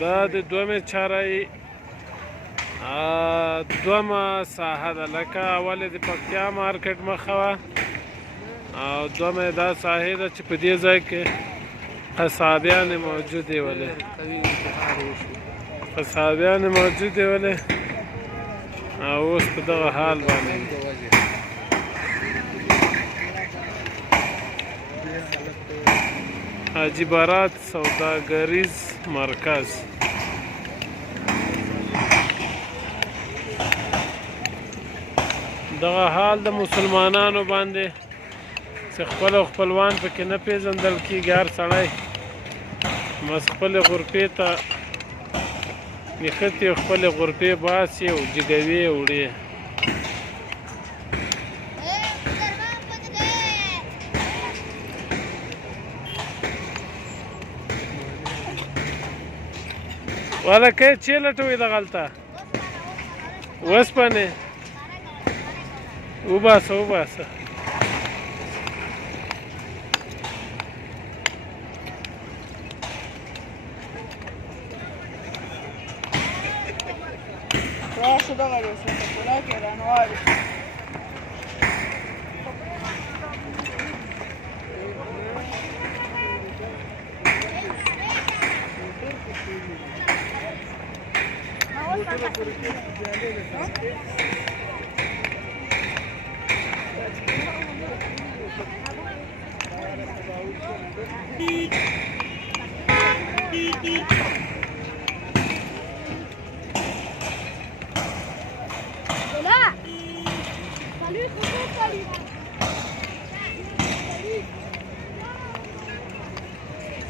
دا د دومې چارې دومه ساحه ده، لکه اول د پکتیا مارکیټ مخه وه او دومه دا ساحه ده چې په دې ځای کې قصابیانې موجودې ولې قصابیانې موجودې ولې او اوس په دغه حال باندې حاجي برات سوداګریز مرکز. دغه حال د مسلمانانو باندې چې خپل خپلوان پکې نه پیژندل کېږي، هر سړی بس خپلې غرفې ته نښتي او خپلې غرفې باسي او جګوي یې وړي. والکه چې لټوي دغلته وسپنې وباسه وباسه. راشه دغه دی سوکه کې رانوالي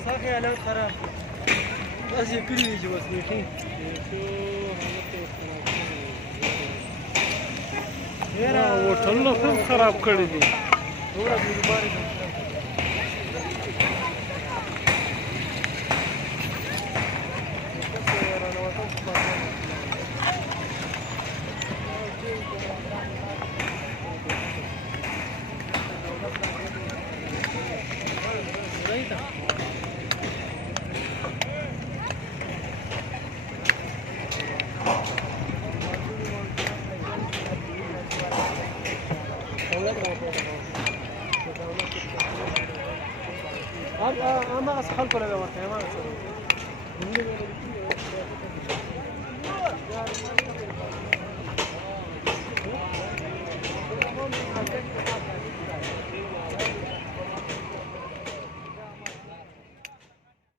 صافي حالات خراب بس یې کړي دي چې بس بیخي هوټلونه هم خراب کړي دي. دومره بیروبارې دي. هماغه څه خلکو له ورته هماغه څه